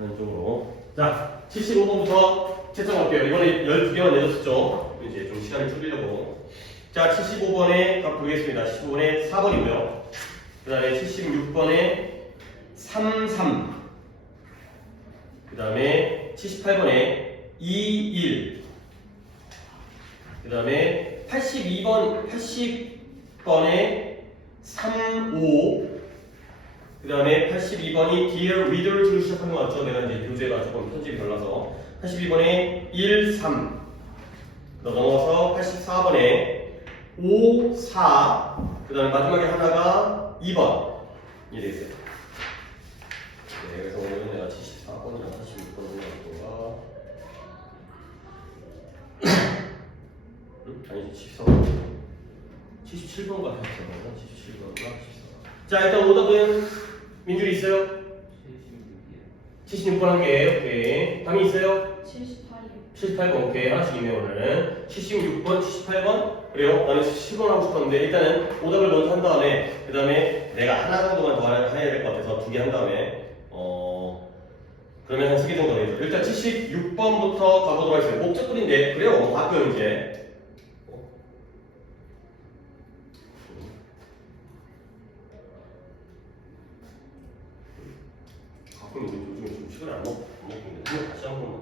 안쪽으로. 자, 75번부터 채점할게요. 이번에 12개만 내줬었죠. 이제 좀 시간을 줄이려고. 자, 75번에 각 보겠습니다. 75번에 4번이고요. 그 다음에 76번에 33. 그 다음에 78번에 21. 그 다음에 80번에 35. 그 다음에 82번이 Dear Reader로 시작하는 거 맞죠? 내가 이제 교재가 조금 편집이 달라서 82번에 13. 넘어서 84번에 5, 4. 그 다음에 마지막에 하나가 2번. 이 되겠어요. 네, 그래서 오늘은 내가 74번이랑 46번을 할 거가 아니지 74번 77번과 77번과 74번. 자, 일단 오답은 민준이 있어요? 76번 한 개. 오케이. 담이 있어요? 78번. 오케이. 하나씩 있네요. 오늘은 76번, 78번. 그래요? 나는 77번 하고 싶었는데 일단은 오답을 먼저 한 다음에 그 다음에 내가 하나 정도만 더 해야 될 것 같아서 2개 한 다음에 그러면 한 3개 정도 되죠. 일단 76번부터 가보도록 하겠습니다. 목적글인데 그래요. 가끔 이제 가끔 요즘에 좀 책을 안 먹는데 이거 다시 한 번만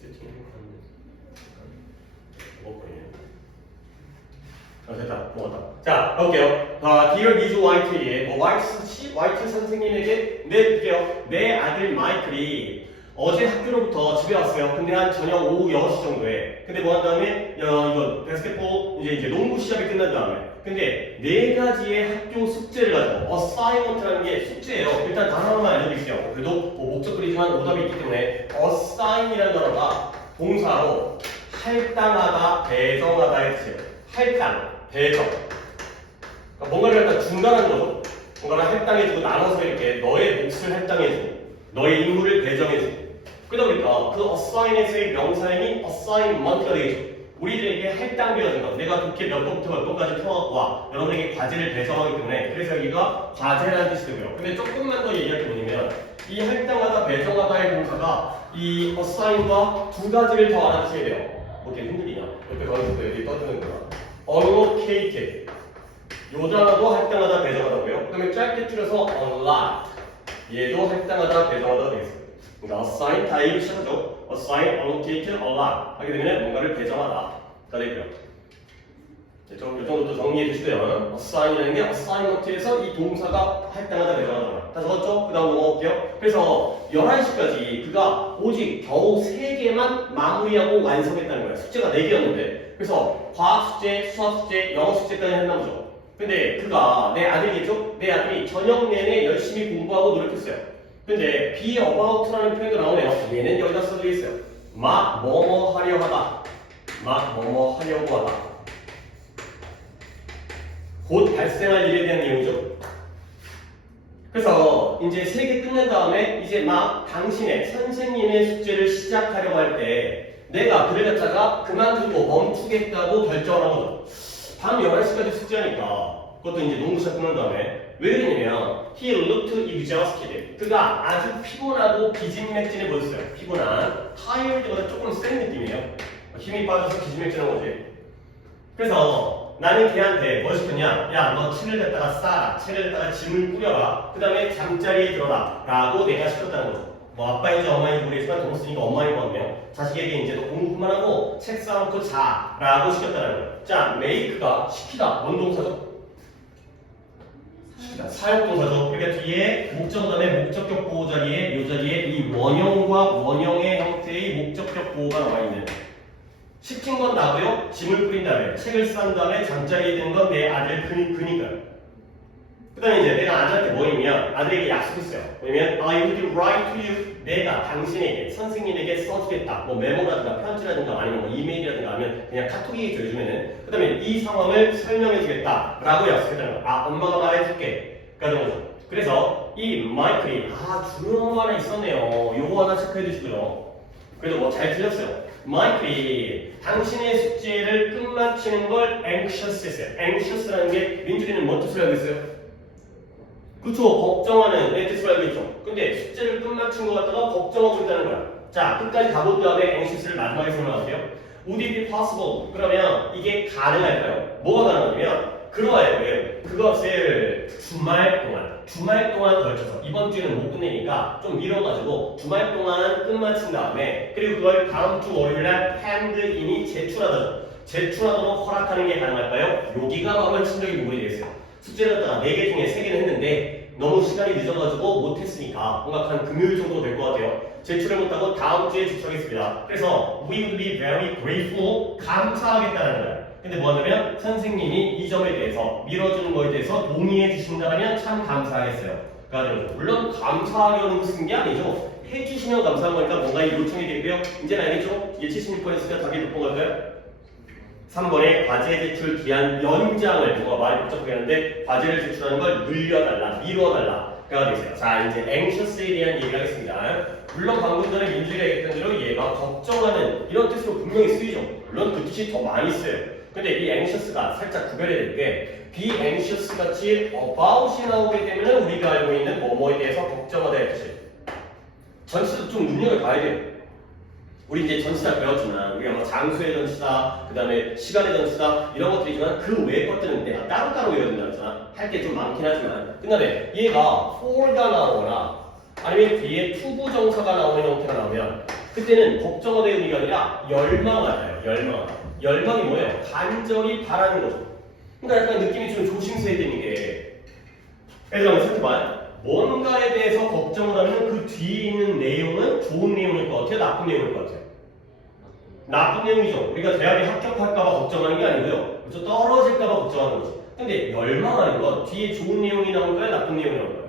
세팅을 해봤는데 됐다. 먹었다. 자, 가볼게요. Dear Miss White의 화이트 선생님에게 볼게요. 내 아들 마이클이 어제 학교로부터 집에 왔어요. 근데 한 저녁 오후 6시 정도에. 근데 뭐 한 다음에 이거 바스켓볼 이제 농구 시합이 끝난 다음에. 근데 4가지의 학교 숙제를 가지고 assignment라는 게 숙제예요. 일단 단어 하나만 알려드릴게요. 그래도 뭐 목적글이지만 오답이 있기 때문에 assign이라는 단어가 동사로 할당하다, 배정하다의 뜻이에요. 할당, 배정. 그러니까 뭔가를 갖다 중단하는 거죠. 뭔가를 할당해주고 나눠서 이렇게 너의 몫을 할당해주고 너의 임무를 배정해주고 그러다 보니까 그 assign에서의 명사형이 assignment가 되겠죠. 우리들에게 할당되어진 것. 내가 독해 몇 번부터 몇 번까지 풀어갖고 와. 여러분에게 과제를 배정하기 때문에 그래서 여기가 과제라는 뜻이 되고요. 근데 조금만 더 얘기할 게 뭐냐면 이 할당하다, 배정하다의 동사가 이 assign과 2가지를 더 알아주셔야 돼요. 뭐 이렇게 흔들리냐? 옆에 가면서 여기 떠드는 거야. allocated. 요 단어도 할당하다, 배정하다고요. 그다음에 짧게 줄여서 allot. 얘도 할당하다, 배정하다 되겠습니다. 그러니까 assign 다이로 시작하죠. assign, allocate, allot 하게 되면 뭔가를 배정하다 가 되고요. 이 정도도 정리해 주시고요. assign이라는 게 assignment에서 이 동사가 할당하다, 배정하다. 다 적었죠? 그 다음 넘어갈게요. 그래서 11시까지 그가 오직 겨우 3개만 마무리하고 완성했다는 거예요. 숙제가 4개였는데 그래서 과학 숙제, 수학 숙제, 영어 숙제까지 했나 보죠. 근데 그가 내 아들이겠죠? 내 아들이 저녁 내내 열심히 공부하고 노력했어요. 근데 be about라는 표현도 나오네요. 얘는 여기다 써져 있어요. 막 뭐뭐 하려 하다. 막 뭐뭐 하려고 하다. 곧 발생할 일에 대한 내용이죠. 그래서 이제 3개 끝낸 다음에 이제 막 당신의 선생님의 숙제를 시작하려고 할 때 내가 그를 갖다가 그만두고 멈추겠다고 결정을 한 거죠. 밤 11시까지 숙제하니까 그것도 이제 농구 시작 끝난 다음에 왜 그러냐면 he looked exhausted. 그가 아주 피곤하고 기진맥진해 보였어요. 피곤한 tired보다 조금 센 느낌이에요. 힘이 빠져서 기진맥진한 거지. 그래서 나는 걔한테 뭘 시켰냐? 야, 너 책을 갖다가 싸라. 책을 갖다가 짐을 꾸려라. 그 다음에 잠자리에 들어라. 라고 내가 시켰다는 거죠. 뭐 아빠인지 엄마인지 모르겠지만 돈 쓰니까 엄마인 거거든요. 자식에게 이제 너 공부 그만하고 책 싸놓고 자. 라고 시켰다는 거예요. 자, make가 시키다. 뭔 동사죠? 시키다. 사용동사죠. 그러니까 뒤에 목적 다음에 목적격 보호 자리에 이 자리에 이 원형과 원형의 형태의 목적격 보호가 나와 있는 시킨 건 나고요. 짐을 뿌린 다음에 책을 싼 다음에 잠자리에 드는 건 내 아들 그니까요. 그 다음에 이제 내가 아들한테 뭐 했냐? 아들에게 약속했어요. 뭐냐면 I would write to you. 내가 당신에게 선생님에게 써주겠다. 뭐 메모라든가 편지라든가 아니면 뭐 이메일이라든가 하면 그냥 카톡이겠죠 요즘에는. 그 다음에 이 상황을 설명해주겠다 라고 약속했다는 거야. 아 엄마가 말해줄게 가 된 거죠. 그래서 이 마이클이 중요한 거 하나 있었네요. 요거 하나 체크해 주시고요. 그래도 뭐 잘 틀렸어요. 마이클이 당신의 숙제를 끝마치는 걸 anxious 했어요. anxious라는 게 민준이는 뭔 뜻을 알고 있어요? 그쵸. 걱정하는 내 뜻을 알고 있죠. 근데 숙제를 끝마친 것 같다가 걱정하고 있다는 거야. 자, 끝까지 가본 다음에 anxious를 마지막에 설명할게요. Would it be possible? 그러면 이게 가능할까요? 뭐가 가능하냐면 그거예요. 왜요? 그것을 주말 동안 걸쳐서 이번 주에는 못 끝내니까 좀 미뤄가지고 주말 동안 끝마친 다음에 그리고 그걸 다음 주 월요일날 핸드인이 제출하도록 허락하는 게 가능할까요? 여기가 바로 핵심적인 부분이 되겠어요. 숙제를 갖다가 4개 중에 3개는 했는데 너무 시간이 늦어가지고 못했으니까 뭔가 한 금요일 정도 될 것 같아요. 제출을 못하고 다음 주에 제출하겠습니다. 그래서 we would be very grateful 감사하겠다는 거예요. 근데 뭐 하냐면 선생님이 이 점에 대해서 밀어주는 거에 대해서 동의해 주신다면 참 감사하겠어요. 그러니까 물론 감사하려는 쓰는 게 아니죠. 해주시면 감사한 거니까 뭔가 요청이 되고요. 이제는 알겠죠? 이게 76번이었으니까 답이 몇 번 갈까요? 3번에 과제 제출 기한 연장을 누가 말이 복잡하게 하는데 과제를 제출하는 걸 늘려달라, 미뤄달라가 되세요. 자, 이제 anxious에 대한 얘기를 하겠습니다. 물론 방금 전에 민주가 얘기했던 대로 얘가 걱정하는 이런 뜻으로 분명히 쓰이죠. 물론 그 뜻이 더 많이 쓰여요. 근데 이 anxious가 살짝 구별해야 될 게 be anxious 같이 about이 나오게 되면 우리가 알고 있는 뭐뭐에 대해서 걱정하다 의 뜻이에요. 전치도 좀 능력을 봐야 돼요. 우리 이제 전치사 배웠지만 우리가 뭐 장소의 전치사, 그 다음에 시간의 전치사 이런 것들이지만 그 외의 것들은 내가 따로따로 외워야 된다고 했잖아. 할 게 좀 많긴 하지만 근데 얘가 for가 나오거나 아니면 뒤에 투부정사가 나오는 형태가 나오면 그때는 걱정하다의 의미가 아니라 열망하다요. 열망이 뭐예요? 간절히 바라는 거죠. 그러니까 약간 느낌이 좀 조심스해야 되는 게 얘들아 생각해봐. 뭔가에 대해서 걱정을 하면 그 뒤에 있는 내용은 좋은 내용일 것 같아요? 나쁜 내용일 것 같아요? 나쁜 내용이죠. 그러니까 대학에 합격할까봐 걱정하는 게 아니고요. 그래서 떨어질까봐 걱정하는 거죠. 근데 열망하는 건 뒤에 좋은 내용이 나온 거야? 나쁜 내용이 나온 거야?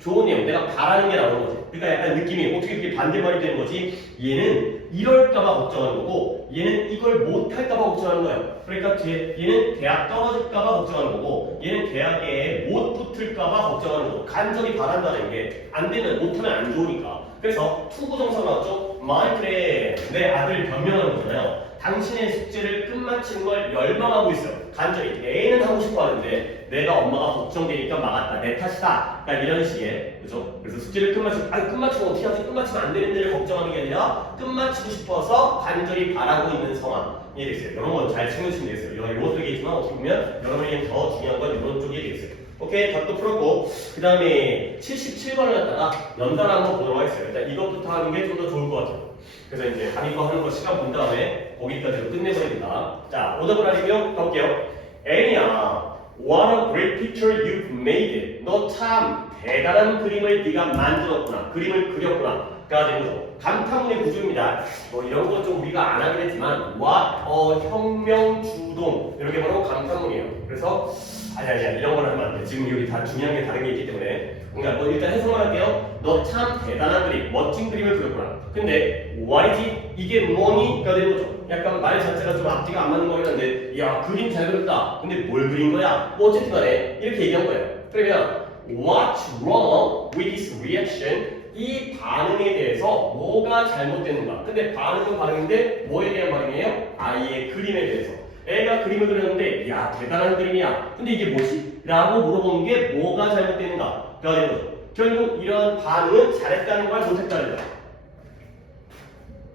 좋은 내용, 내가 바라는 게 나오는 거지. 그러니까 약간 느낌이 어떻게 그게 반대말이 되는 거지? 얘는 이럴까봐 걱정하는 거고 얘는 이걸 못할까봐 걱정하는 거예요. 그러니까 얘는 대학 떨어질까봐 걱정하는 거고 얘는 대학에 못 붙을까봐 걱정하는 거고 간절히 바란다는 게 안 되면 못하면 안 좋으니까. 그래서 투부정사 나왔죠? 그래 내 아들 변명하는 거잖아요. 당신의 숙제를 끝마치는 걸 열망하고 있어요. 간절히 애는 하고 싶어 하는데 내가 엄마가 걱정되니까 막았다. 내 탓이다. 그러니까 이런 식의 그죠? 그래서 숙제를 끝마치면 어떻게 하지? 끝마치면 안 되는 데를 걱정하는 게 아니라 끝마치고 싶어서 간절히 바라고 있는 상황이 되겠어요. 이런 건 잘 챙겨주시면 되겠어요. 이런 쪽이지만 어떻게 보면 여러분에게 더 중요한 건 이런 쪽이 되겠어요. 오케이, 답도 풀었고 그 다음에 77번을 갖다가 연달아 한번 보도록 하겠어요. 일단 이것부터 하는 게 좀 더 좋을 것 같아요. 그래서 이제 단위거 하는 거 시간 본 다음에 거기까지로 끝내버립니다. 자, 오답을 하시면 가볼게요. 애니야, what a great picture you've made. 너 참 대단한 그림을 네가 만들었구나. 그림을 그렸구나. 가 되는 거죠. 감탄문의 구조입니다. 뭐 이런 건 좀 우리가 안 하긴 했지만 what a 혁명 주동 이렇게 바로 감탄문이에요. 그래서 아니야 이런 걸 하면 안 돼. 지금 여기 다 중요한 게 다른 게 있기 때문에 그러니까 뭐 일단 해석만 할게요. 너 참 대단한 그림, 멋진 그림을 그렸구나. 근데 what is it? 이게 뭐니?가 되는 거죠. 약간 말 자체가 좀 앞뒤가 안 맞는 거긴 한데 야 그림 잘 그렸다. 근데 뭘 그린 거야? 뭐 어쨌든 간에 이렇게 얘기한 거예요. 그러면 what's wrong with this reaction? 이 반응에 대해서 뭐가 잘못됐는가? 근데 반응은 반응인데 뭐에 대한 반응이에요? 아이의 그림에 대해서. 애가 그림을 그렸는데 야 대단한 그림이야. 근데 이게 뭐지? 라고 물어보는 게 뭐가 잘못됐는가? 가 되는 거죠. 결국 이런 반응은 잘했다는 거야 못했다는 거야.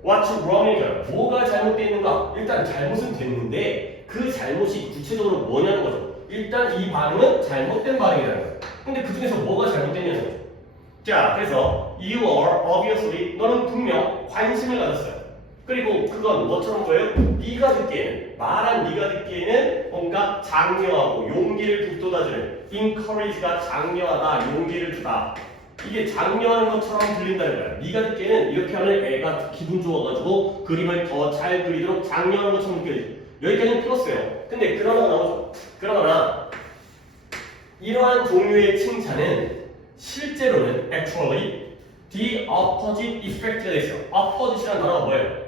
What's wrong이죠? 뭐가 잘못됐는가? 일단 잘못은 됐는데 그 잘못이 구체적으로 뭐냐는 거죠. 일단 이 반응은 잘못된 반응이라는 거예요. 근데 그 중에서 뭐가 잘못됐냐는 거죠. 자, 그래서 you are obviously 너는 분명 관심을 가졌어요. 그리고 그건 뭐처럼 보여요? 네가 듣기에는 말한 네가 듣기에는 뭔가 장려하고 용기를 북돋아주는 encourage가 장려하다, 용기를 주다. 이게 장려하는 것처럼 들린다는 거야. 네가 듣기에는 이렇게 하면 애가 기분 좋아가지고 그림을 더 잘 그리도록 장려하는 것처럼 느껴지죠. 여기까지는 풀었어요. 근데 그러나 나오죠. 그러나 이러한 종류의 칭찬은 실제로는 actually the opposite effect가 있어요. opposite이라는 단어가 뭐예요?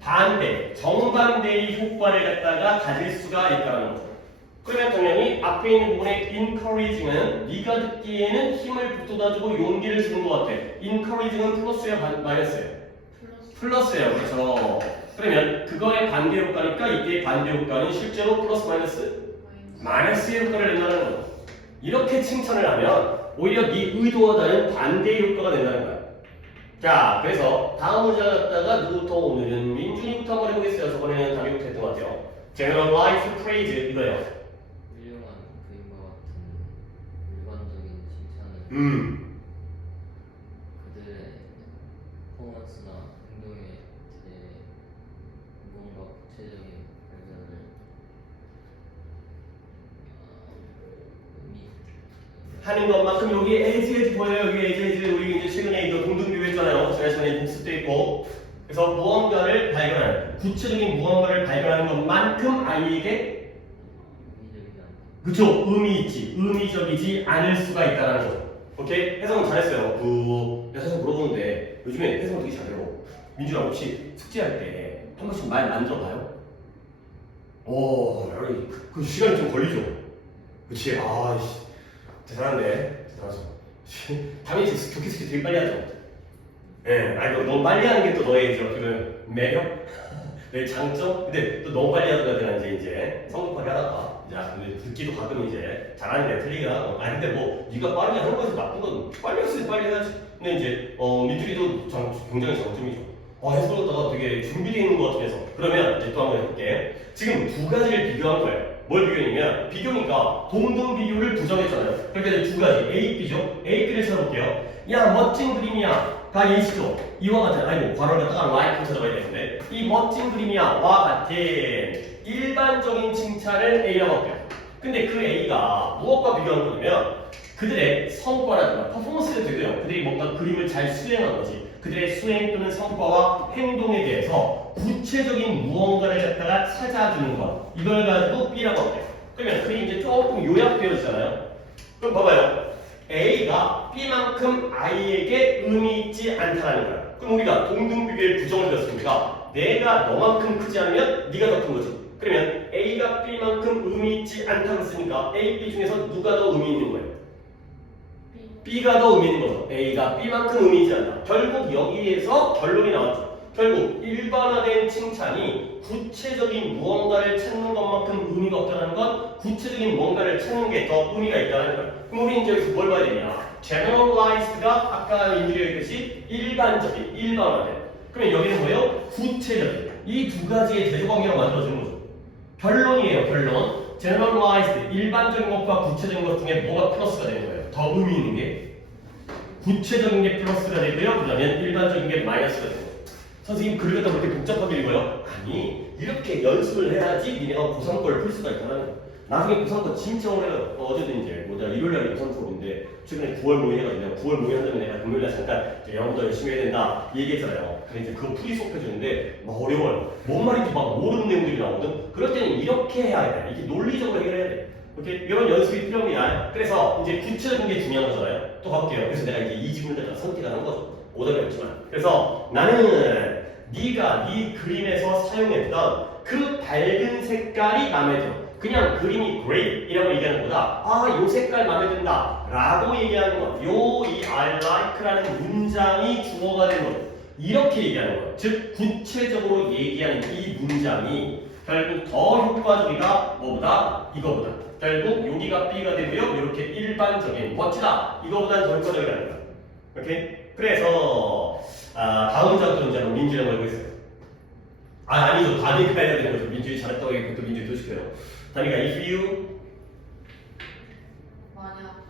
반대, 정반대의 효과를 갖다가 가질 수가 있다는 거죠. 그러면 당연히 앞에 있는 부분에 encouraging은 네가 듣기에는 힘을 북돋아주고 용기를 주는 것 같아. encouraging은 플러스예요, 마이너스예요? 플러스예요. 그렇죠. 그러면 그거의 반대 효과니까 이때의 반대 효과는 실제로 플러스 마이너스? 마이너스의 효과를 낸다는 거죠. 이렇게 칭찬을 하면 오히려 네 의도와 다른 반대의 효과가 된다는 거야. 자, 그래서 다음 문제 갖다가 누구부터 오늘은 민준이부터 한번 해보겠어요. 저번에는 담임부터 했던 것 같아요. Generalized praise 이거예요. 훌륭한 그림과 같은 일반적인 칭찬은 그들의 퍼포먼스나 행동에 대해 무언가 구체적인 발견을 의미 하는 것만큼 여기 as 보여요. 여기 as 우리 이제 최근에 이거 동등비교했잖아요. 지난 시간에 복습도 있고. 그래서 무언가를 발견하는 구체적인 무언가를 발견하는 것만큼 아이에게 의미적이지 않다. 그쵸 의미 있지 의미적이지 않을 수가 있다는 거. 오케이 해석은 잘했어요. 해석 물어보는데 요즘에 해석을 되게 잘해요. 민준아 혹시 숙제할 때 한 번씩 말 만져봐요? 여기 그 시간이 좀 걸리죠. 그치 아이씨. 대단한데, 대단하죠. 담임이 교계 스킬 되게 빨리 하죠. 예, 아니 너무 빨리 하는 게 또 너의 이제 어떻게 매력, 너의 장점. 근데 또 너무 빨리 하다가 내가 이제 성급하게 하다가 근데 듣기도 가끔 이제 잘하는데 틀리가. 아니 근데 뭐 네가 빠르게 하는 거에서 나쁜 건 빨리 했으니 빨리 해야지. 근데 이제 민준이도 굉장히 장점이죠. 해석하다가 되게 준비되어 있는 것 같아서. 그러면 이제 또 한번 해볼게. 지금 두 가지를 비교한 거예요. 뭘 비교했냐면 비교니까 동등 비교를 부정했잖아요. 그러니까 이제 두 가지 A, B죠. A, B를 찾아볼게요. 야 멋진 그림이야 가 예시죠. 이와 같은 아이고 괄호를 갖다가 like 찾아봐야 되는데 이 멋진 그림이야 와 같은 일반적인 칭찬을 A라고 할게요. 근데 그 A가 무엇과 비교한 거냐면 그들의 성과라든가 퍼포먼스가 되고요. 그들이 뭔가 그림을 잘 수행한 거지. 그들의 수행 또는 성과와 행동에 대해서 구체적인 무언가를 갖다가 찾아주는 것. 이걸 가지고 B라고 할게요. 그러면 그게 이제 조금 요약되어지잖아요. 그럼 봐봐요. A가 B만큼 I에게 의미 있지 않다는 거야. 그럼 우리가 동등비교의 부정을 배웠으니까 내가 너만큼 크지 않으면 네가 더 큰 거지. 그러면 A가 B만큼 의미 있지 않다고 했으니까 A, B 중에서 누가 더 의미 있는 거예요? B가 더 의미 있는 거죠. A가 B만큼 의미 있지 않다. 결국 여기에서 결론이 나왔죠. 결국 일반화된 칭찬이 구체적인 무언가를 찾는 것만큼 의미가 없다는 건 구체적인 무언가를 찾는 게 더 의미가 있다는 거예요. 그럼 우리 이제 여기서 뭘 봐야 되냐? generalized가 아까 인들이었듯이 일반적인, 일반화된. 그러면 여기는 뭐예요? 구체적인. 이 두 가지의 대조관계가 만들어지는 거죠. 결론이에요, 결론. generalized, 일반적인 것과 구체적인 것 중에 뭐가 플러스가 되는 거예요? 더 의미 있는 게 구체적인 게 플러스가 되고요. 그러면 일반적인 게 마이너스가 되고. 선생님 글을 갖다 그렇게 복잡하게 읽어요? 아니 이렇게 연습을 해야지 니네가 고3 걸 풀 수가 있다는 거예요. 나중에 고3 거 진짜 어려워요. 어제도 이제 내가 일요일날 고3 수업인데 최근에 9월 모의 해가지고 9월 모의 한다면 내가 금요일날 잠깐 영어도 열심히 해야 된다 이 얘기했잖아요. 근데 이제 그거 풀이 수업 해주는데 막 어려워요. 뭔 말인지 막 모르는 내용들이 나오거든. 그럴 때는 이렇게 해야 돼. 이렇게 논리적으로 해결해야 돼. 오케이? 이런 연습이 필요합니다. 그래서 이제 구체적인 게 중요한 거잖아요. 또 가볼게요. 그래서 내가 이제 이 지문을 선택을 하는 거죠. 오답이 없지만. 그래서 나는 네가 네 그림에서 사용했던 그 밝은 색깔이 마음에 들어. 그냥 그림이 great이라고 얘기하는 것보다 요 색깔 마음에 든다 라고 얘기하는 것. 이 I like라는 문장이 주어가 되는 것. 이렇게 얘기하는 것. 즉 구체적으로 얘기하는 이 문장이 결국 더 효과적이다 뭐보다 이거보다. 결국 여기가 B가 되고요. 이렇게 일반적인 멋지다 이거보다는 더 효과적이라는 거야. 오케이? 그래서 다음 문장도 이제 민주랑 알고 있어요. 아니죠. 다니가 해야 되는 거죠. 민주이 잘했다고 얘기했고 또 민주이 또 시켜요. 다니가 if you 만약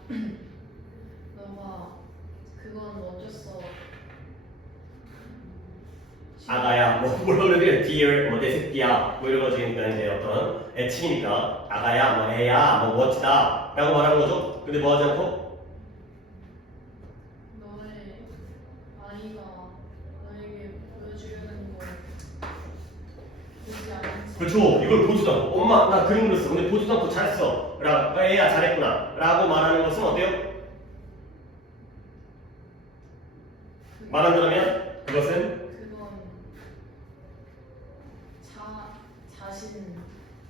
너가 그건 어쩌어 아가야 뭐라고 그래 dear 내 새끼야 뭐 이런 거 지금 이제 어떤 애칭이니까 아가야 애야 멋지다 라고 말하는 거죠. 근데 뭐 하지 않고 너의 아이가 너에게 보여주려는 걸 보지 않지. 그렇죠. 이걸 보지도 않고 엄마 나 그림 그렸어. 근데 보지도 않고 잘했어. 애야 잘했구나 라고 말하는 것은 어때요? 말한다면 그것은 그건 자신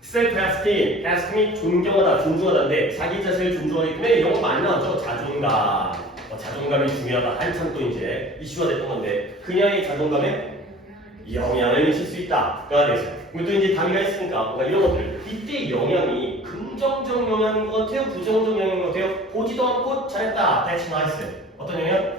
self-esteem, esteem이 존경하다, 존중하다인데 자기 자신을 존중하기 때문에 이런 거 많이 나왔죠. 자존감, 자존감이 중요하다. 한참 또 이제 이슈가 됐던 건데 그녀의 자존감에 영향을 영향을 미칠 수 있다가 되겠어요. 그럼 또 이제 단위가 있으니까 뭔가 이런 것들 이때 영향이 긍정적 영향인 것 같아요? 부정적 영향인 것 같아요? 보지도 않고 잘했다. That's nice. 어떤 영향?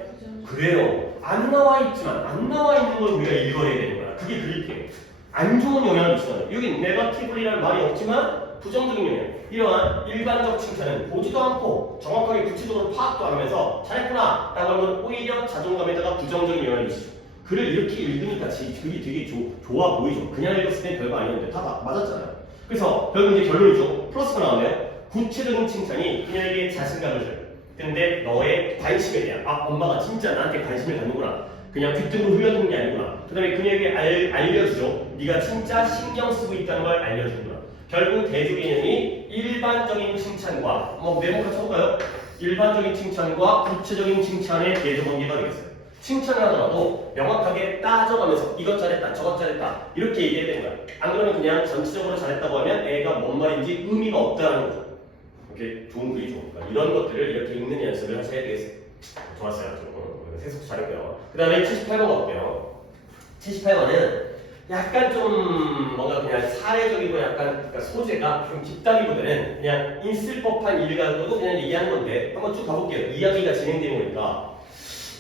그래요. 안 나와 있지만 안 나와 있는 걸 우리가 읽어내야 되는 거야. 그게 그리핑. 안 좋은 영향을 미치잖아요. 여기 네거티브리라는 말이 없지만 부정적인 영향. 이러한 일반적 칭찬은 보지도 않고 정확하게 구체적으로 파악도 안 하면서 잘했구나 라고 하면 오히려 자존감에다가 부정적인 영향을 미치죠. 글을 이렇게 읽으니까 그게 되게 좋아 보이죠. 그냥 읽었을 땐 별거 아니었는데 다 맞았잖아요. 그래서 결국 이제 결론이죠. 플러스가 나오네요. 구체적인 칭찬이 그녀에게 자신감을 줘요. 근데 너의 관심에 대한 엄마가 진짜 나한테 관심을 갖는구나. 그냥 귓등으로 흘려드는 게 아니구나. 그 다음에 그녀에게 알려주죠. 네가 진짜 신경 쓰고 있다는 걸 알려주는구나. 결국 대조 개념이 일반적인 칭찬과 네모 같이 해볼까요? 일반적인 칭찬과 구체적인 칭찬의 대조 관계가 되겠어요. 칭찬을 하더라도 명확하게 따져가면서 이것 잘했다 저것 잘했다 이렇게 얘기해야 되는 거야. 안 그러면 그냥 전체적으로 잘했다고 하면 애가 뭔 말인지 의미가 없다는 거죠. 이렇게 좋은 글이죠. 그러니까 이런 것들을 이렇게 읽는 연습을 하셔야 되겠어요. 좋았어요. 세속 잘했고요. 그 다음에 78번 어때요? 78번은 약간 좀 뭔가 그냥 사례적이고 약간 그러니까 소재가 좀 깊다기보다는 그냥 있을 법한 일 가지고도 그냥 얘기하는 건데 한번 쭉 가볼게요. 이야기가 진행되는 거니까.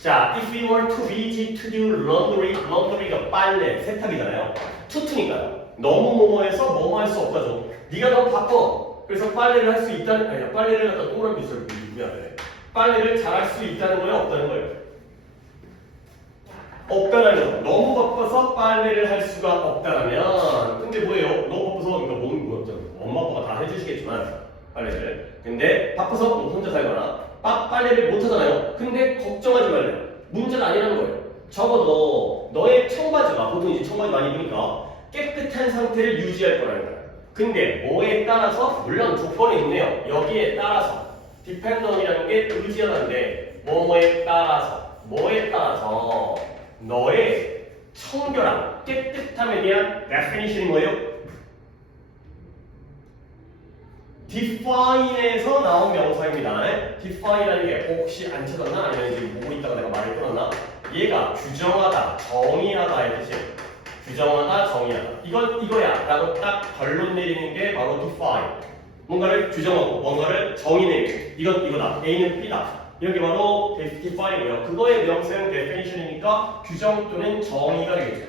자, if we were too busy to do laundry, laundry가 빨래, 세탁이잖아요. 투투니까요. 너무 뭐뭐해서 뭐뭐 할 수 없다죠. 네가 너무 바빠. 그래서 빨래를 할 수 있다는 아니야. 빨래를 갖다 동그란 빛을 보여야 돼. 빨래를 잘할 수 있다는 거예요, 없다는 거예요? 없다는 거. 너무 바빠서 빨래를 할 수가 없다면 근데 뭐예요? 너무 바빠서 이거 엄마 아빠가 다 해주시겠지만 빨래를. 근데 바빠서 혼자 살거나 빨래를 못 하잖아요. 근데 걱정하지 말래. 문제가 아니라는 거예요. 적어도 너의 청바지가 보통 이제 청바지 많이 입으니까 깨끗한 상태를 유지할 거라는 거예요. 근데 뭐에 따라서 물론 조건이 있네요. 여기에 따라서 dependon이라는 게 의지하는데 뭐에 따라서 너의 청결함, 깨끗함에 대한 definition이 뭐예요? define에서 나온 명사입니다. define이라는 게 혹시 안 찾았나? 아니면 지금 보고 있다가 내가 말을 끊었나? 얘가 규정하다, 정의하다의 뜻이에요. 규정하다, 정의하다. 이거야 라고 딱 결론 내리는 게 바로 define. 뭔가를 규정하고 뭔가를 정의내리고 이거다. A는 B다. 이런 게 바로 define이고요. 그거의 명사형 definition이니까 규정 또는 정의가 되겠죠.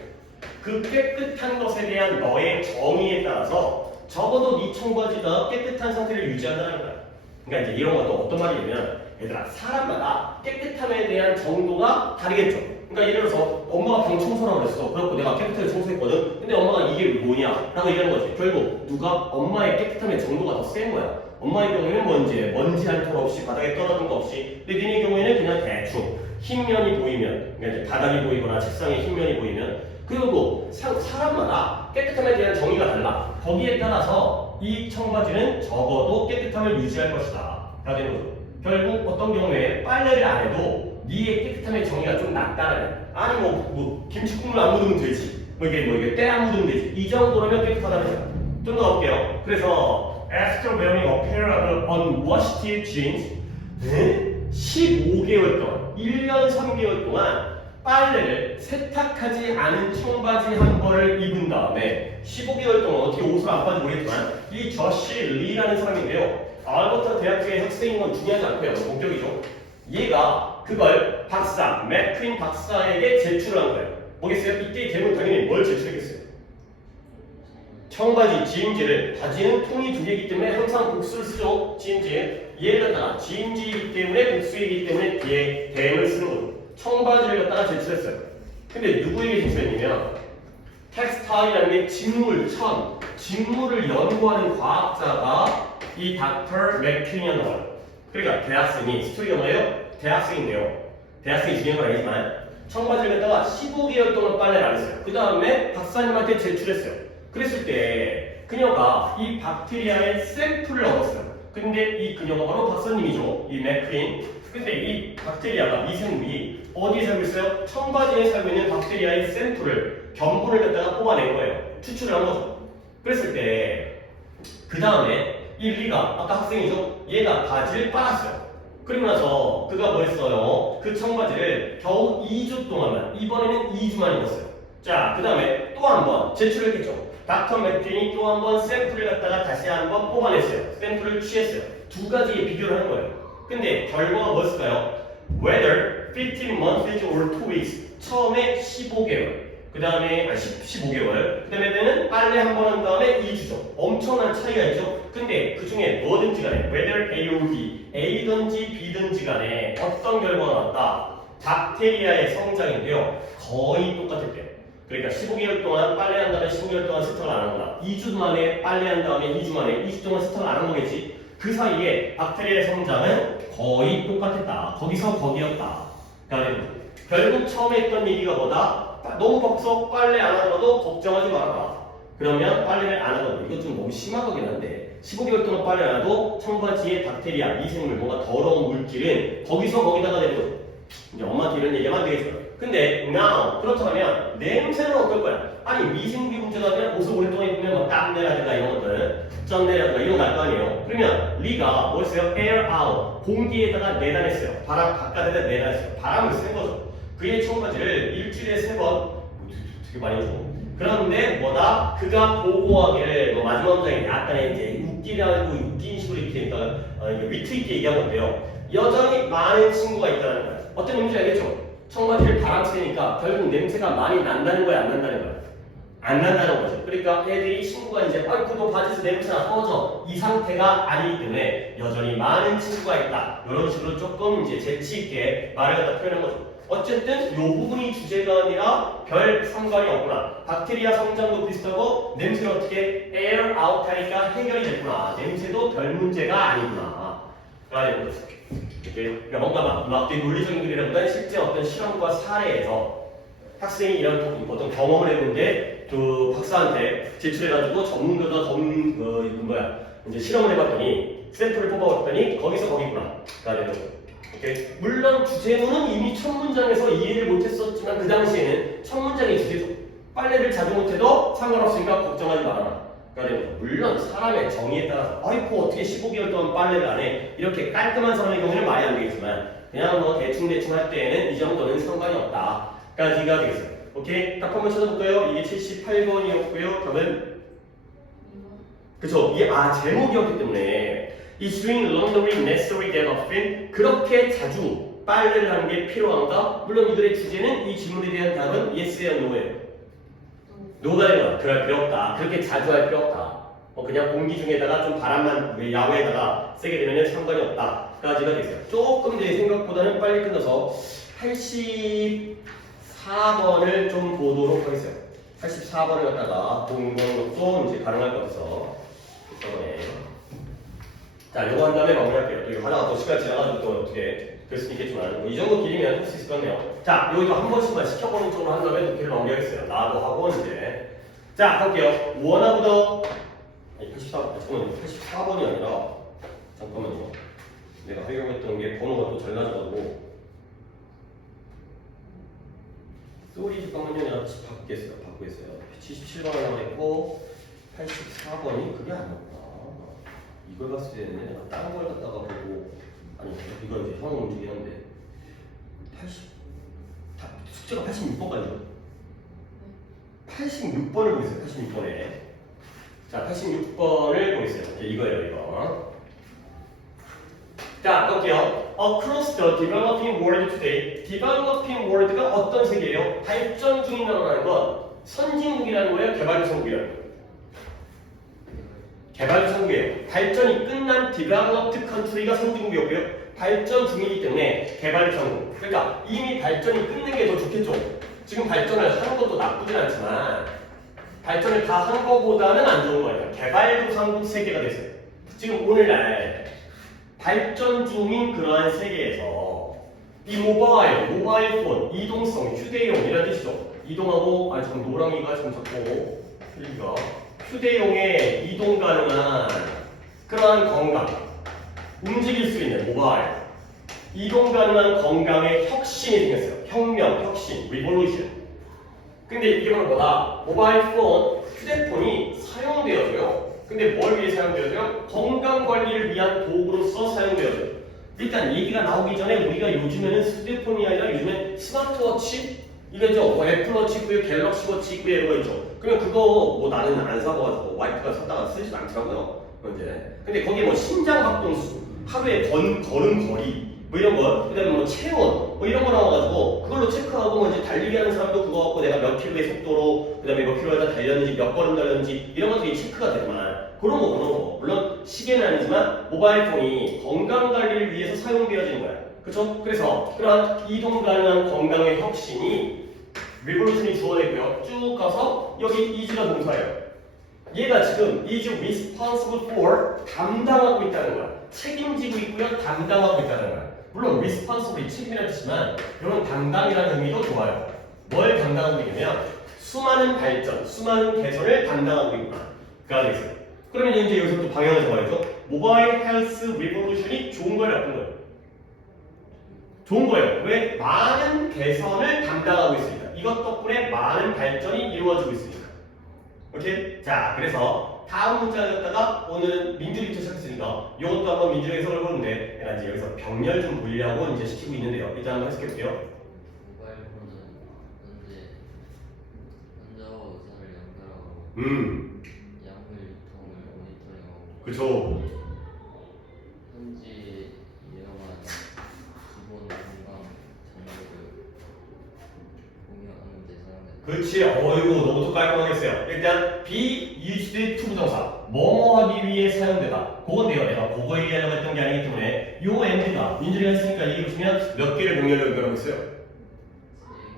그 깨끗한 것에 대한 너의 정의에 따라서 적어도 네 청바지가 깨끗한 상태를 유지한다는 거야. 그러니까 이제 이런 것도 어떤 말이냐면 얘들아 사람마다 깨끗함에 대한 정도가 다르겠죠. 그러니까 예를 들어서 엄마가 방 청소라고 그랬어. 그래갖고 내가 깨끗하게 청소했거든. 근데 엄마가 이게 뭐냐? 라고 얘기하는 거지. 결국 누가 엄마의 깨끗함의 정도가 더 센 거야. 엄마의 경우에는 먼지 한 톨 없이 바닥에 떨어진 거 없이. 근데 니네 경우에는 그냥 대충 흰면이 보이면 그러니까 이제 바닥이 보이거나 책상에 흰면이 보이면 그리고 사람마다 깨끗함에 대한 정의가 달라. 거기에 따라서 이 청바지는 적어도 깨끗함을 유지할 것이다. 다 되는 거죠. 결국 어떤 경우에 빨래를 안 해도 니의 깨끗함의 정의가 좀 낮다는. 아니 뭐 김치 국물 안 묻으면 되지. 뭐 이게 때 안 묻으면 되지. 이 정도라면 깨끗하다는 거야. 좀 더 볼게요. 그래서 after wearing a pair of unwashed jeans 15개월 동안 1년 3개월 동안 빨래를 세탁하지 않은 청바지 한 벌을 입은 다음에 15개월 동안 어떻게 옷을 안 빠지 모르겠지만 이 저시 리라는 사람인데요. 알버타 대학교의 학생인 건 중요하지 않고요. 목적이죠. 얘가 그걸 맥퀸 박사에게 제출을 한 거예요. 뭐겠어요? 이때 대부분 당연히 뭘 제출했겠어요? 청바지, 지임지를. 바지는 통이 두 개이기 때문에 항상 복수를 쓰죠. 지임지에. 얘를 갖다가 지임지이기 때문에 복수이기 때문에 뒤에 대응을 쓰는 거죠. 청바지를 갖다가 제출했어요. 근데 누구에게 제출했냐면 텍스타일이라는 게 직물을 연구하는 과학자가 이 닥터 맥퀸이라는 거예요. 그러니까 대학생이 스토리가 뭐예요? 대학생인데요. 대학생이 중요한 건 아니지만 청바지를 갖다가 15개월 동안 빨래를 안 했어요. 그 다음에 박사님한테 제출했어요. 그랬을 때 그녀가 이 박테리아의 샘플을 얻었어요. 근데 이 그녀가 바로 박사님이죠. 이 맥퀸. 근데 이 박테리아가 미생물이 어디에 살고 있어요? 청바지에 살고 있는 박테리아의 샘플을 견본을 갖다가 뽑아낸 거예요. 추출을 한 거죠. 그랬을 때 그 다음에 이 리가 아까 학생이죠? 얘가 바지를 빨았어요. 그리고 나서 그가 뭐 했어요? 그 청바지를 겨우 2주 동안만 이번에는 2주만 입었어요. 자, 그 다음에 또 한 번 제출했겠죠. 닥터 맥퀸이 또 한 번 샘플을 갖다가 다시 한 번 뽑아냈어요. 샘플을 취했어요. 두 가지의 비교를 하는 거예요. 근데 결과가 뭐였을까요? Whether 15 months or 2 weeks. 처음에 15개월. 그 다음에 15개월. 그 다음에는 빨래 한 번 한 다음에 2주죠. 엄청난 차이가 있죠. 근데 그 중에 뭐든지 간에 whether A or B, A든지 B든지 간에 어떤 결과가 나왔다. 박테리아의 성장인데요. 거의 똑같았대요. 그러니까 15개월 동안 빨래한 다음에 15개월 동안 세탁을 안 하거나 2주 만에 빨래한 다음에 2주 만에 2주 동안 세탁을 안 한 거겠지. 그 사이에 박테리아의 성장은 거의 똑같았다. 거기서 거기였다. 그러니까 결국 처음에 했던 얘기가 뭐다? 너무 바빠서 빨래 안 하더라도 걱정하지 말아라. 그러면 빨래를 안 하더라도 이거 좀 너무 심하긴 한데 15개월 동안 빨래 안 해도 청바지에 박테리아, 미생물, 뭔가 더러운 물질은 거기서 거기다가 내려도 이제 엄마한테 이런 얘기하면 안 되겠어요. 근데 now 그렇다면 냄새는 어떨 거야? 아니 미생물이 문제가 아니라 옷을 오랫동안 입으면 뭐 땀내라든가 이런 것들 쩐내라든가 이런 거 날 거 아니에요. 그러면 리가 뭐였어요? air out 공기에다가 내다냈어요. 바람 바깥에다 내다냈어요. 바람을 쐬는 거죠. 그의 청바지를 일주일에 3번 되게 많이 줘. 그런데 뭐다? 그가 보고하기를 뭐 마지막 문장에 약간의 이제 웃긴 식으로 이렇게 되니까 위트 있게 얘기한 건데요. 여전히 많은 친구가 있다는 거예요. 어떤 의미인지 알겠죠? 청바지를 바람 쐬니까 결국 냄새가 많이 난다는 거야, 안 난다는 거야? 안 난다는 거죠. 그러니까 애들이 친구가 이제 아이고 너 바지에서 냄새나 꺼져 이 상태가 아니기 때문에 여전히 많은 친구가 있다. 이런 식으로 조금 이제 재치 있게 말을 갖다 표현한 거죠. 어쨌든 이 부분이 주제가 아니라 별 상관이 없구나. 박테리아 성장도 비슷하고 냄새를 어떻게 air out 하니까 해결이 됐구나. 냄새도 별 문제가 아니구나. 라는 거죠. 그러니까 뭔가 막 되게 논리적인 글이라보다는 실제 어떤 실험과 사례에서 학생이 이런 어떤 경험을 했는데 그 박사한테 제출해가지고 전문가가 이제 실험을 해봤더니 샘플을 뽑아봤더니 거기서 거기구나. 라는 거죠. 오케이? 물론 주제문은 이미 첫 문장에서 이해를 못했었지만 그 당시에는 첫 문장이 주제죠. 빨래를 자주 못해도 상관없으니까 걱정하지 말아라. 그러니까 물론 사람의 정의에 따라서 아이고 어떻게 15개월 동안 빨래를 안 해? 이렇게 깔끔한 사람의 경우에는 말이 안 되겠지만 그냥 뭐 대충 할 때에는 이 정도는 상관이 없다. 까지가 되겠어요. 오케이? 딱 한번 찾아볼까요? 이게 78번이었고요. 답은 그쵸? 이게 제목이었기 때문에 Is doing laundry necessary that often? 그렇게 자주 빨래를 하는 게 필요한가? 물론 이들의 주제는 이 질문에 대한 답은 yes야 no예요. no가 되거나 그럴 필요 없다. 그렇게 자주 할 필요 없다. 그냥 공기 중에다가 좀 바람만 야외에다가 세게 되면 상관이 없다. 까지가 되겠어요. 조금 내 생각보다는 빨리 끝나서 84번을 좀 보도록 하겠어요. 84번을 갖다가 보는 것도 이제 가능할 것 같아서 이번에 자, 요거 한 다음에 마무리할게요. 또 이거 하다가 또 시간 지나가지고 또 어떻게 될 수 있겠지만 이 정도 길이면 할 수 있을 것 같네요. 자, 요거 한 번씩만 시켜보는 쪽으로 한 다음에 도끼를 마무리하겠어요. 나도 하고 이제 자, 갈게요. 원하보다 84번이 아니라 잠깐만요. 내가 하려고 했던 게 번호가 또 잘라져가지고 쏘리 잠깐만요. 내가 바꾸겠어요. 77번 하려고 했고 84번이 그게 아니었구나. 이걸 봤을 때는 내가 다른 걸 갖다가 보고 아니 이건 이제 형 움직이긴 한데 80 숙제가 86번까지요? 86번을 보겠어요. 86번에 자 86번을 보겠어요. 이거예요 이거. 자 볼게요. Across the developing world today. developing world가 어떤 세계예요? 발전 중인 나라라는 건 선진국이라는 거예요? 개발도상국이라는 거예요? 개발도상국이에요. 발전이 끝난 developed country가 선진국이었고요. 발전 중이기 때문에 개발도상국. 그러니까 이미 발전이 끝낸 게 더 좋겠죠. 지금 발전을 하는 것도 나쁘진 않지만 발전을 다 한 거보다는 안 좋은 거예요. 개발도상국 세계가 됐어요. 지금 오늘날 발전 중인 그러한 세계에서 이 모바일 폰, 이동성, 휴대용 이라는 뜻이죠. 이동하고 지금 노랑이가 지금 자꾸 여기가 휴대용에 이동 가능한 그러한 건강, 움직일 수 있는 모바일, 이동 가능한 건강의 혁신이 생겼어요. 혁명, 혁신, 리볼루션. 근데 이게 바로 뭐다? 모바일 폰, 휴대폰이 사용되어져요. 근데 뭘 위해 사용되어져요? 건강 관리를 위한 도구로서 사용되어져요. 일단 얘기가 나오기 전에 우리가 요즘에는 휴대폰이 아니라 요즘엔 스마트워치 이게죠. 뭐 애플워치 있고요, 갤럭시 워치 있고요, 이런 거 있죠. 그러면 그거 뭐 나는 안 사봐가지고 와이프가 샀다가 쓰지도 않더라고요. 이제. 근데 거기에 뭐 심장 박동수, 하루에 걸음 거리, 뭐 이런 거, 그다음에 뭐 체온, 뭐 이런 거 나와가지고 그걸로 체크하고 뭐 이제 달리기 하는 사람도 그거 갖고 내가 몇 킬로의 속도로, 그다음에 몇 킬로에다 달렸는지, 몇 걸음 달렸는지 이런 것들이 체크가 되지만 그런 거. 물론 시계는 아니지만 모바일 폰이 건강 관리를 위해서 사용되어지는 거야. 그렇죠? 그래서 그러한 이동 가능한 건강의 혁신이 리볼루션이 주어되고요. 쭉 가서 여기 is가 동사예요. 얘가 지금 is responsible for 담당하고 있다는 거야. 책임지고 있고요. 담당하고 있다는 거야. 물론 responsible이 책임이라는 뜻이지만 이런 담당이라는 의미도 좋아요. 뭘 담당하고 있냐면 수많은 발전, 수많은 개선을 담당하고 있구나. 그가 되겠어요. 그러면 이제 여기서 또 방향을 잡아야죠. 모바일 헬스 리볼루션이 좋은 거예요, 나쁜 거예요? 좋은 거예요. 왜? 많은 개선을 담당하고 있으니까. 이것 덕분에 많은 발전이 이루어지고 있으니까. 오케이? 자, 그래서 다음 문자를 갖다가 오늘은 민주리부터 시작했으니까 이것도 한번 민주리 해석을 보는데 내가 이제 여기서 병렬 좀 보려고 이제 시키고 있는데요. 일단 한번 해석해볼게요. 모바일 폰은 현재 환자와 의사를 연결하고 약물 유통을 모니터링하고 그쵸. 현지 유용한 기본 건강 정보를 공유하는 데 사용된다. 그렇지. 어이구, 너부터 깔끔하게 했어요. 일단 be used to 부정사 뭐뭐 하기 위해 사용되다. 그건데요. 내가 그거 얘기하려고 했던 게 아니기 때문에 요 and가 민주리가 했으니까 얘기 보시면 몇 개를 병렬로 연결하고 있어요?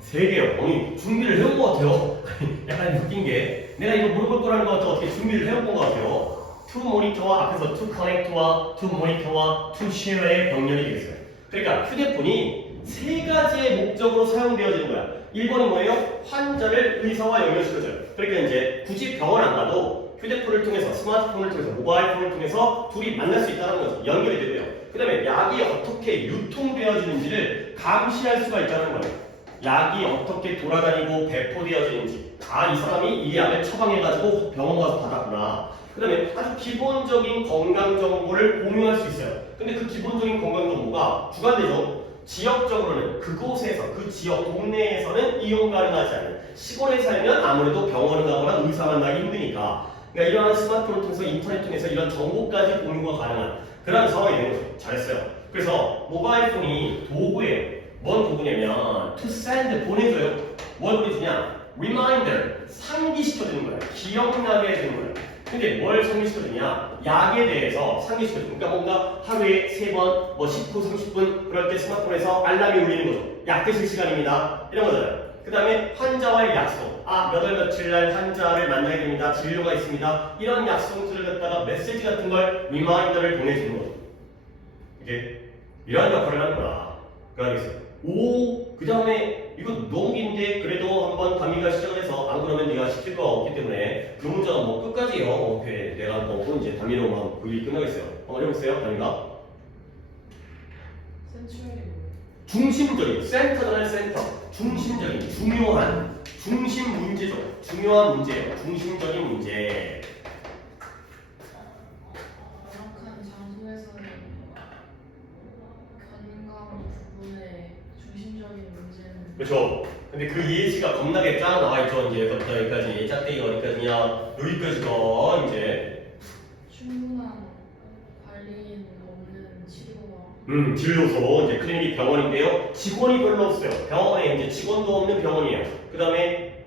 3개요. 아니 준비를 해온 것 같아요. 약간 웃긴 게 내가 이거 물어볼 거라는 거 같아 어떻게 준비를 해온 것 같아요. to monitor와 앞에서 to connect와 to monitor와 to share의 병렬이 되겠어요. 그러니까 휴대폰이 3가지의 목적으로 사용되어지는 거야. 1번은 뭐예요? 환자를 의사와 연결시켜줘요. 그러니까 이제 굳이 병원 안 가도 휴대폰을 통해서, 스마트폰을 통해서, 모바일 폰을 통해서 둘이 만날 수 있다는 거죠. 연결이 되고요. 그 다음에 약이 어떻게 유통되어지는지를 감시할 수가 있다는 거예요. 약이 어떻게 돌아다니고 배포되어지는지 이 사람이 이 약을 처방해가지고 병원 가서 받았구나. 그 다음에 아주 기본적인 건강 정보를 공유할 수 있어요. 근데 그 기본적인 건강 정보가 주관되죠. 지역적으로는 그곳에서, 그 지역 동네에서는 이용 가능하지 않은 시골에 살면 아무래도 병원을 가거나 의사 만나기 힘드니까 그러니까 이러한 스마트폰을 통해서 인터넷 통해서 이런 정보까지 공유가 가능한 그런 상황이 되는 거죠. 잘했어요. 그래서 모바일 폰이 도구예요. 뭔 도구냐면 to send 보내줘요. 뭘 보내주냐? reminder 상기시켜주는 거예요. 기억나게 해주는 거예요. 근데 뭘 상기시켜주냐? 약에 대해서 상기시켜주는 거예요. 그러니까 뭔가 하루에 3번, 뭐 10분, 30분 그럴 때 스마트폰에서 알람이 울리는 거죠. 약 드실 시간입니다. 이런 거잖아요. 그 다음에 환자와의 약속. 몇 월 며칠 날 환자를 만나게 됩니다. 진료가 있습니다. 이런 약속들을 갖다가 메시지 같은 걸 리마인더를 보내주는 거죠. 이게 이런 역할을 하는 거야. 그러겠어요. 그 다음에 이거 너무 긴데 그래도 한번 담임가 시작을 해서 안 그러면 네가 시킬 거가 없기 때문에 그 문자가 뭐 끝까지요. 오케이. 내가 뭐 이제 담임으로만 그 일이 끝나겠어요. 한번 해보세요. 담임가. 센츄얼이 뭐예요? 중심적인, 센터잖아요. 센터. 중심적인, 중요한, 중심 문제죠. 중요한 문제예요. 중심적인 문제. 명확한 장소에서는 건강 부분의 중심적인 문제는 그렇죠. 근데 그 예시가 겁나게 쫙 나와 있죠. 이제 여기부터 여기까지 짝대기가 어디까지냐 여기까지가 이제 충분한 관리인 없는 치료와 진료소 이제 클리닉 병원인데요. 직원이 별로 없어요. 병원에 이제 직원도 없는 병원이에요. 그 다음에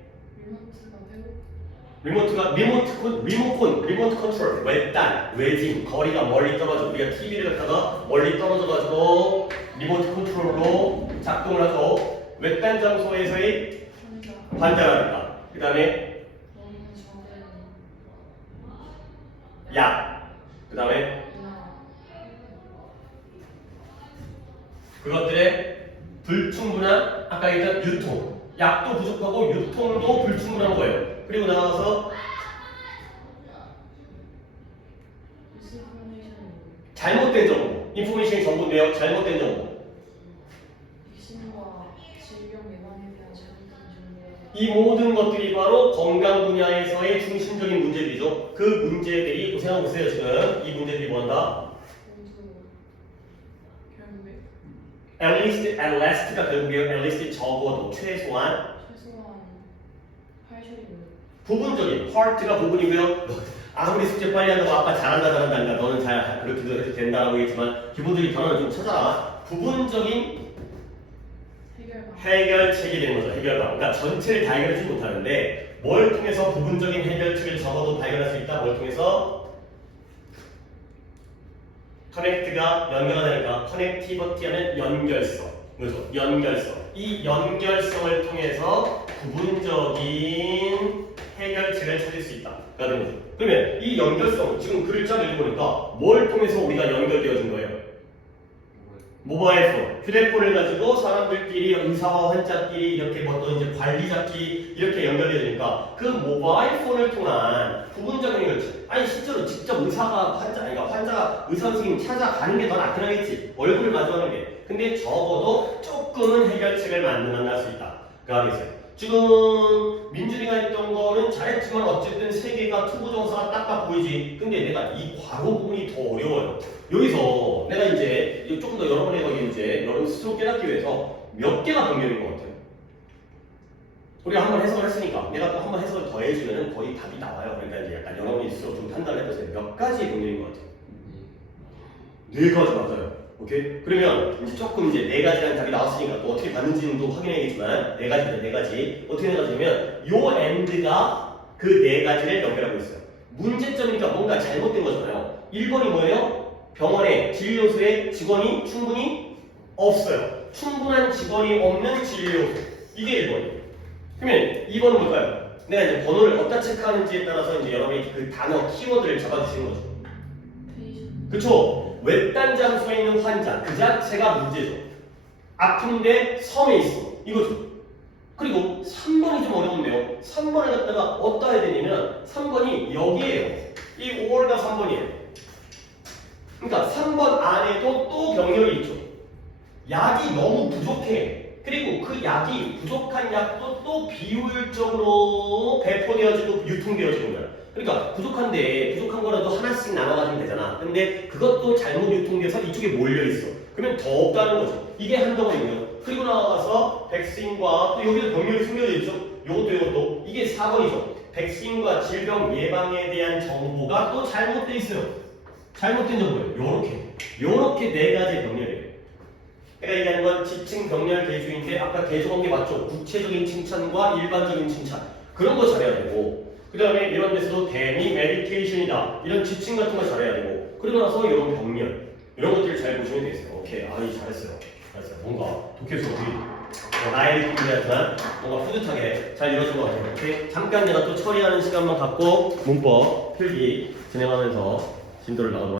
리모트가 배우 리모트 컨트롤 외딴 외진 거리가 멀리 떨어져 우리가 TV를 갖다가 멀리 떨어져가지고 리모트 컨트롤로 작동을 하죠. 외딴 장소에서의 환자라든가 그 다음에 너무 적은 약 그 다음에 그것들의 불충분한 아까 얘기했던 유통 약도 부족하고 유통도 불충분한 거예요. 그리고 나가서 잘못된 정보 인포메이션이 정보인데요. 잘못된 정보 백신과 질병 예방에 대한 잘못된 정보 이 모든 것들이 바로 건강 분야에서의 중심적인 문제들이죠. 그 문제들이 생각해보세요. 지금 이 문제들이 뭔다? 모두 결국에 at least가 결국에 at least 적어도 최소한 부분적인 part가 부분이고요. 아무리 숙제 빨리 한다고 아까 잘한다 너는 잘 그렇게도 해도 된다라고 했지만 기본적인 변화를 좀 찾아라. 부분적인 해결방. 해결책이 되는 거죠. 해결방. 그러니까 전체를 다 해결하지 못하는데 뭘 통해서 부분적인 해결책을 적어도 발견할 수 있다. 뭘 통해서 커넥트가 연결가 되니까 커넥티버티 하면 연결성. 그렇죠. 연결성. 이 연결성을 통해서 부분적인 해결책을 찾을 수 있다. 가 되는 거죠. 그러면 이 연결성 지금 글을 쫙 읽어보니까 뭘 통해서 우리가 연결되어진 거예요? 모바일 폰, 휴대폰을 가지고 사람들끼리 의사와 환자끼리 이렇게 뭐 또 이제 관리자끼리 이렇게 연결되니까 그 모바일 폰을 통한 부분적인 해결책. 아니 실제로 직접 의사가 환자가 의사 선생님 찾아가는 게 더 낫긴 하겠지. 얼굴을 마주하는 게. 근데 적어도 조금은 해결책을 만날 수 있다. 가 되겠어요. 지금 민준이가 했던 거는 잘했지만 어쨌든 세 개가 투부정사가 딱딱 보이지. 근데 내가 이 괄호 부분이 더 어려워요. 여기서 내가 이제 조금 더 여러분의 이제 여러분 스스로 깨닫기 위해서 몇 개가 변경인 것 같아요. 우리가 한번 해석을 했으니까 내가 또 한번 해석을 더 해주면 거의 답이 나와요. 그러니까 이제 약간 여러분이 스스로 좀 판단을 해보세요. 몇 가지 변경인 것 같아요. 네 가지 맞아요. 오케이? 그러면 이제 조금 이제 네 가지라는 답이 나왔으니까 또 어떻게 받는지는 또 확인해야겠지만 네 가지 어떻게 네 가지냐면 요 end가 그 네 가지를 연결하고 있어요. 문제점이니까 뭔가 잘못된 거잖아요. 1번이 뭐예요? 병원에 진료소에 직원이 충분히 없어요. 충분한 직원이 없는 진료소. 이게 1번이에요. 그러면 2번은 뭘까요? 내가 이제 번호를 어디다 체크하는지에 따라서 이제 여러분이 그 단어 키워드를 잡아주시는 거죠. 페이션. 그쵸? 외딴 장소에 있는 환자 그 자체가 문제죠. 아픈데 섬에 있어. 이거죠. 그리고 3번이 좀 어려운데요. 3번을 갖다가 어디다 해야 되냐면 3번이 여기에요. 이 5월가 3번이에요. 그러니까 3번 안에도 또 병렬이 있죠. 약이 너무 부족해. 그리고 그 약이 부족한 약도 또 비효율적으로 배포되어지고 유통되어지는 거야. 그러니까 부족한데 부족한 거라도 하나씩 나눠가지면 되잖아. 근데 그것도 잘못 유통돼서 이쪽에 몰려있어. 그러면 더 없다는 거죠. 이게 한 덩어리고요. 그리고 나가서 백신과 또 여기도 병렬이 숨겨져 있죠. 이것도 이게 4번이죠. 백신과 질병 예방에 대한 정보가 또 잘못돼 있어요. 잘못된 정보예요. 요렇게 네 가지 병렬이에요. 내가 얘기하는 건 지칭 병렬 개주인데 아까 개조한 게 맞죠? 구체적인 칭찬과 일반적인 칭찬 그런 거 잘해야 되고 그 다음에 이런 데서도 대미 메디테이션이다 이런 지칭 같은 거 잘해야 되고 그러고 나서 이런 병렬 이런 것들을 잘 보시면 되겠어요. 오케이, 잘했어요. 뭔가 독해 수업이 나의 느낌이었지만 뭔가 뿌듯하게 잘 이루어진 것 같아요. 오케이, 잠깐 내가 또 처리하는 시간만 갖고 문법 필기 진행하면서 진도를 나가도록